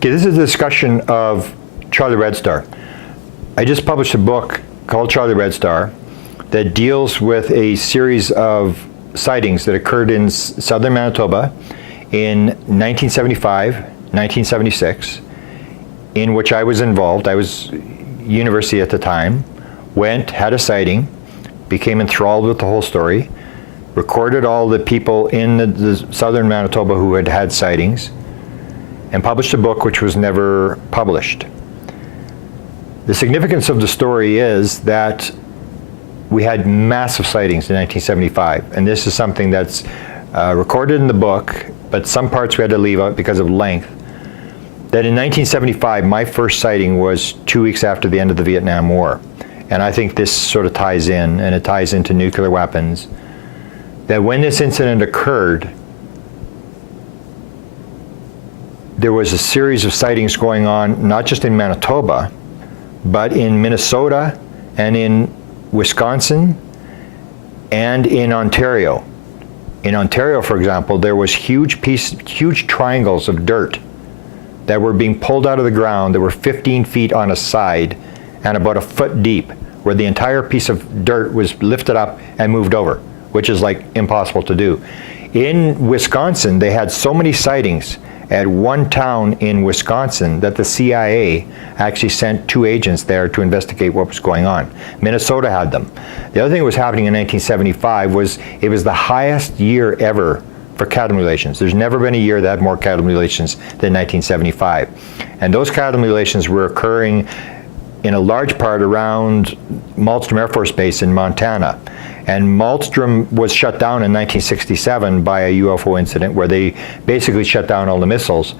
Okay, this is a discussion of Charlie Red Star. I just published a book called Charlie Red Star that deals with a series of sightings that occurred in southern Manitoba in 1975, 1976, in which I was involved. I was university at the time, went, had a sighting, became enthralled with the whole story, recorded all the people in the southern Manitoba who had had sightings, and published a book which was never published. The significance of the story is that we had massive sightings in 1975, and this is something that's recorded in the book, but some parts we had to leave out because of length. That in 1975, my first sighting was 2 weeks after the end of the Vietnam War. And I think this sort of ties in, and it ties into nuclear weapons. That when this incident occurred, there was a series of sightings going on, not just in Manitoba, but in Minnesota and in Wisconsin and in Ontario. In Ontario, for example, there was huge triangles of dirt that were being pulled out of the ground that were 15 feet on a side and about a foot deep, where the entire piece of dirt was lifted up and moved over, which is like impossible to do. In Wisconsin, they had so many sightings at one town in Wisconsin that the CIA actually sent 2 agents there to investigate what was going on. Minnesota had them. The other thing that was happening in 1975 was it was the highest year ever for cattle mutilations. There's never been a year that had more cattle mutilations than 1975. And those cattle mutilations were occurring in a large part around Malmstrom Air Force Base in Montana. And Malmstrom was shut down in 1967 by a UFO incident where they basically shut down all the missiles.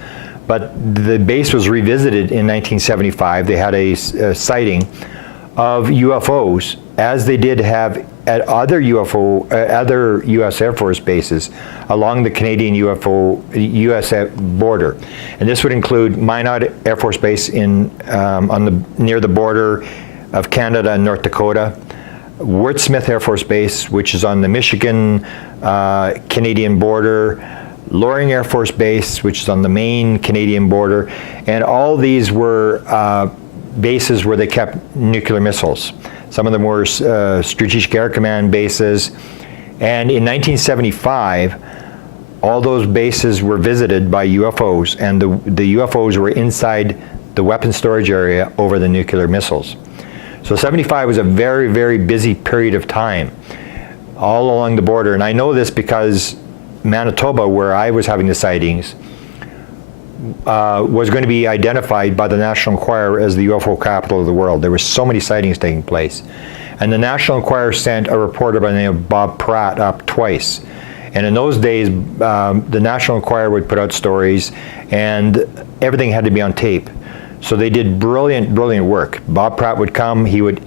But the base was revisited in 1975. They had a sighting of UFOs, as they did have at other U.S. Air Force bases along the Canadian U.S. border. And this would include Minot Air Force Base near the border of Canada and North Dakota, Wurtsmith Air Force Base, which is on the Michigan-Canadian border, Loring Air Force Base, which is on the Maine Canadian border, and all these were bases where they kept nuclear missiles. Some of them were Strategic Air Command bases, and in 1975, all those bases were visited by UFOs, and the UFOs were inside the weapons storage area over the nuclear missiles. So 75 was a very, very busy period of time all along the border. And I know this because Manitoba, where I was having the sightings, was going to be identified by the National Enquirer as the UFO capital of the world. There were so many sightings taking place. And the National Enquirer sent a reporter by the name of Bob Pratt up twice. And in those days, the National Enquirer would put out stories, and everything had to be on tape. So they did brilliant, brilliant work. Bob Pratt would come, he would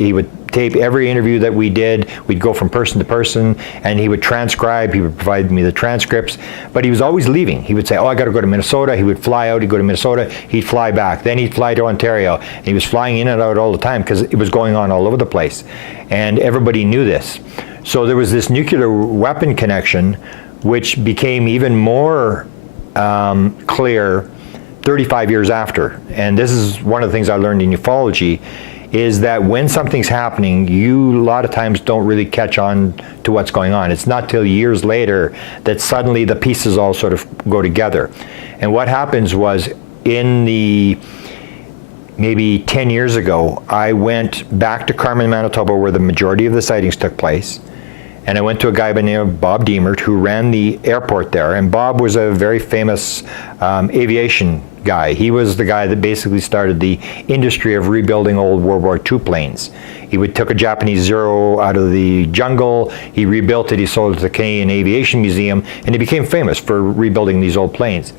tape every interview that we did. We'd go from person to person, and he would transcribe, he would provide me the transcripts, but he was always leaving. He would say, oh, I gotta go to Minnesota. He would fly out, he'd go to Minnesota, he'd fly back. Then he'd fly to Ontario. And he was flying in and out all the time because it was going on all over the place. And everybody knew this. So there was this nuclear weapon connection, which became even more clear 35 years after. And this is one of the things I learned in ufology, is that when something's happening, you a lot of times don't really catch on to what's going on. It's not till years later that suddenly the pieces all sort of go together. And what happens was, in the maybe 10 years ago, I went back to Carman, Manitoba, where the majority of the sightings took place. And I went to a guy by the name of Bob Diemert, who ran the airport there. And Bob was a very famous aviation guy. He was the guy that basically started the industry of rebuilding old World War II planes. He took a Japanese Zero out of the jungle, he rebuilt it, he sold it to the Canadian Aviation Museum, and he became famous for rebuilding these old planes.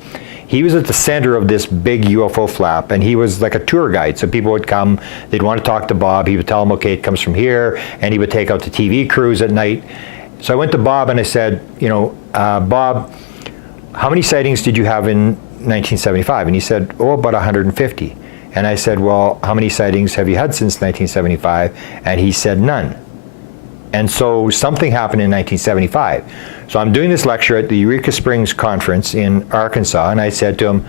He was at the center of this big UFO flap, and he was like a tour guide. So people would come, they'd want to talk to Bob, he would tell them, okay, it comes from here, and he would take out the TV crews at night. So I went to Bob and I said, you know, Bob, how many sightings did you have in 1975? And he said, oh, about 150. And I said, well, how many sightings have you had since 1975? And he said, none. And so something happened in 1975. So I'm doing this lecture at the Eureka Springs Conference in Arkansas, and I said to him,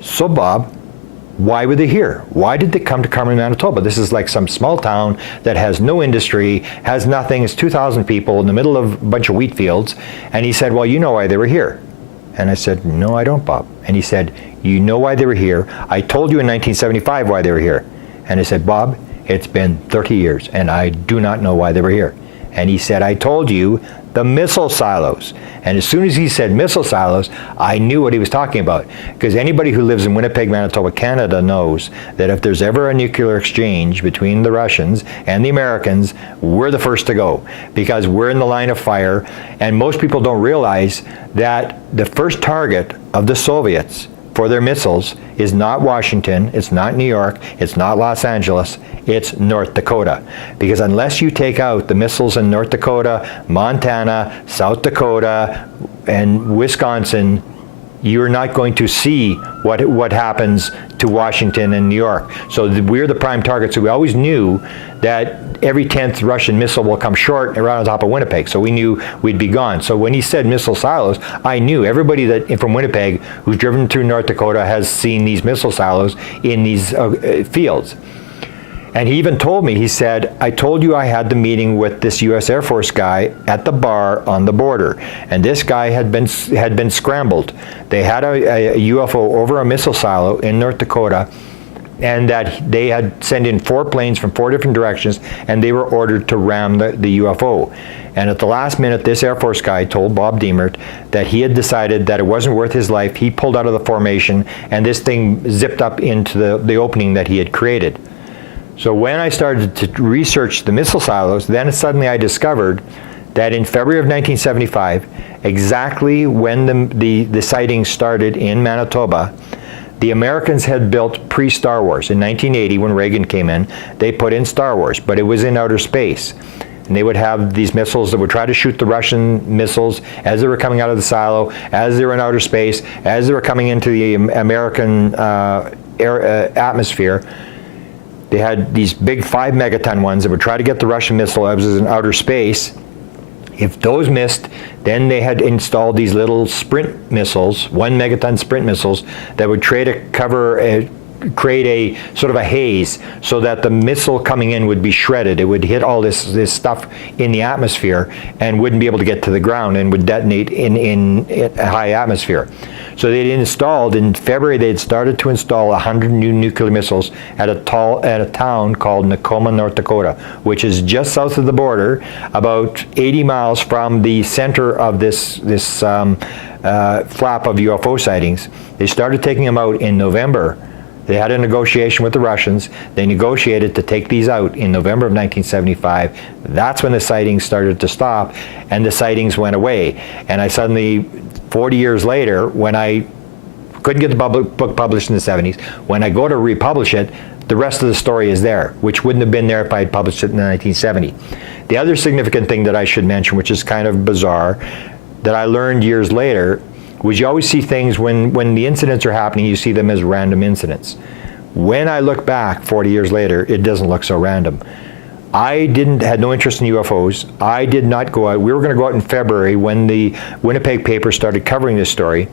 so Bob, why were they here? Why did they come to Carmen, Manitoba? This is like some small town that has no industry, has nothing. It's 2,000 people in the middle of a bunch of wheat fields. And he said, well, you know why they were here. And I said, no, I don't, Bob. And he said, you know why they were here? I told you in 1975 why they were here. And I said, Bob, it's been 30 years, and I do not know why they were here. And he said, I told you, the missile silos. And as soon as he said missile silos, I knew what he was talking about. Because anybody who lives in Winnipeg, Manitoba, Canada knows that if there's ever a nuclear exchange between the Russians and the Americans, we're the first to go. Because we're in the line of fire. And most people don't realize that the first target of the Soviets for their missiles is not Washington, it's not New York, it's not Los Angeles, it's North Dakota. Because unless you take out the missiles in North Dakota, Montana, South Dakota, and Wisconsin, you're not going to see what happens to Washington and New York. So we're the prime target. So we always knew that every 10th Russian missile will come short right on top of Winnipeg. So we knew we'd be gone. So when he said missile silos, I knew everybody that from Winnipeg who's driven through North Dakota has seen these missile silos in these fields. And he even told me, he said, I told you I had the meeting with this U.S. Air Force guy at the bar on the border. And this guy had been scrambled. They had a UFO over a missile silo in North Dakota, and that they had sent in 4 planes from 4 different directions, and they were ordered to ram the UFO. And at the last minute, this Air Force guy told Bob Diemert that he had decided that it wasn't worth his life. He pulled out of the formation, and this thing zipped up into the opening that he had created. So when I started to research the missile silos, then suddenly I discovered that in February of 1975, exactly when the sightings started in Manitoba, the Americans had built pre-Star Wars. In 1980, when Reagan came in, they put in Star Wars, but it was in outer space. And they would have these missiles that would try to shoot the Russian missiles as they were coming out of the silo, as they were in outer space, as they were coming into the American atmosphere. They had these big 5 megaton ones that would try to get the Russian missile as it was in outer space. If those missed, then they had installed these little sprint missiles, 1 megaton sprint missiles, that would create a sort of a haze so that the missile coming in would be shredded. It would hit all this stuff in the atmosphere and wouldn't be able to get to the ground and would detonate in a high atmosphere. So they'd installed, in February, they'd started to install 100 new nuclear missiles at a town called Nakoma, North Dakota, which is just south of the border, about 80 miles from the center of this flap of UFO sightings. They started taking them out in November. They had a negotiation with the Russians. They negotiated to take these out in November of 1975. That's when the sightings started to stop, and the sightings went away. And I suddenly, 40 years later, when I couldn't get the book published in the 70s, when I go to republish it, the rest of the story is there, which wouldn't have been there if I had published it in 1970. The other significant thing that I should mention, which is kind of bizarre, that I learned years later, was you always see things when the incidents are happening, you see them as random incidents. When I look back 40 years later, it doesn't look so random. I had no interest in UFOs. I did not go out. We were going to go out in February when the Winnipeg paper started covering this story,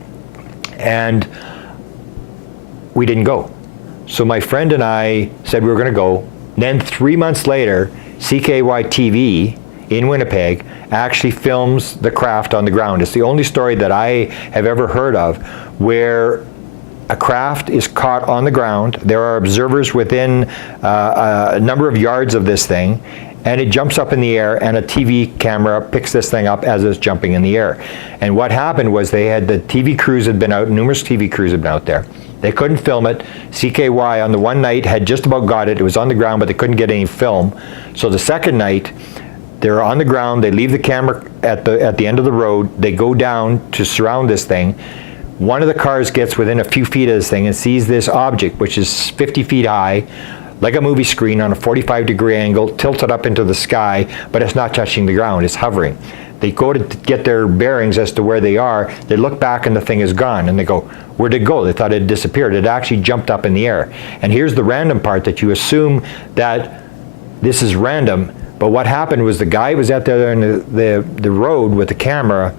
and we didn't go. So my friend and I said we were going to go. Then 3 months later, CKY TV in Winnipeg actually films the craft on the ground. It's the only story that I have ever heard of where a craft is caught on the ground. There are observers within a number of yards of this thing, and it jumps up in the air, and a TV camera picks this thing up as it's jumping in the air. And what happened was the TV crews had been out, numerous TV crews had been out there. They couldn't film it. CKY on the one night had just about got it. It was on the ground, but they couldn't get any film. So the second night, they're on the ground. They leave the camera at the end of the road. They go down to surround this thing. One of the cars gets within a few feet of this thing and sees this object, which is 50 feet high, like a movie screen on a 45-degree angle, tilted up into the sky, but it's not touching the ground. It's hovering. They go to get their bearings as to where they are. They look back and the thing is gone, and they go, where'd it go? They thought it had disappeared. It actually jumped up in the air. And here's the random part, that you assume that this is random, but what happened was the guy was out there in the road with the camera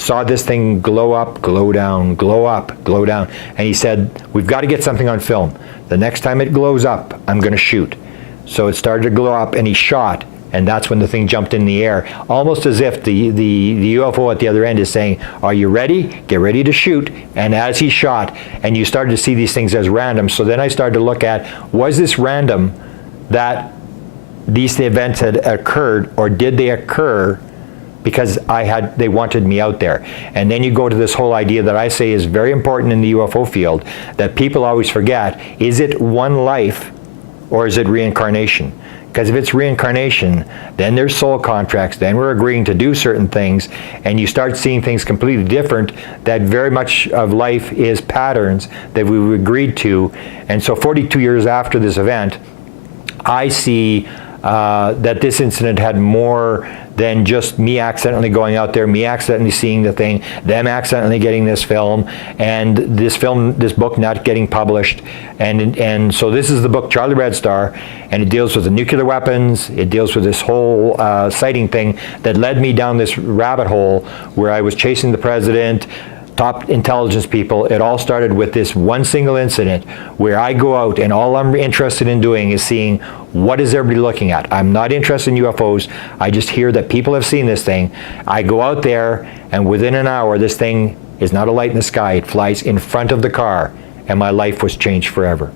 saw this thing glow up, glow down, glow up, glow down. And he said, we've got to get something on film. The next time it glows up, I'm going to shoot. So it started to glow up, and he shot. And that's when the thing jumped in the air, almost as if the UFO at the other end is saying, are you ready? Get ready to shoot. And as he shot, and you started to see these things as random. So then I started to look at, was this random that these events had occurred, or did they occur because they wanted me out there? And then you go to this whole idea that I say is very important in the UFO field, that people always forget. Is it one life, or is it reincarnation? Because if it's reincarnation, then there's soul contracts, then we're agreeing to do certain things, and you start seeing things completely different, that very much of life is patterns that we've agreed to. And so 42 years after this event, I see that this incident had more than just me accidentally going out there, me accidentally seeing the thing, them accidentally getting this film, and this book not getting published. And so this is the book, Charlie Red Star, and it deals with the nuclear weapons. It deals with this whole sighting thing that led me down this rabbit hole where I was chasing the president, top intelligence people. It all started with this one single incident where I go out, and all I'm interested in doing is seeing, what is everybody looking at? I'm not interested in UFOs. I just hear that people have seen this thing. I go out there, and within an hour, this thing is not a light in the sky. It flies in front of the car, and my life was changed forever.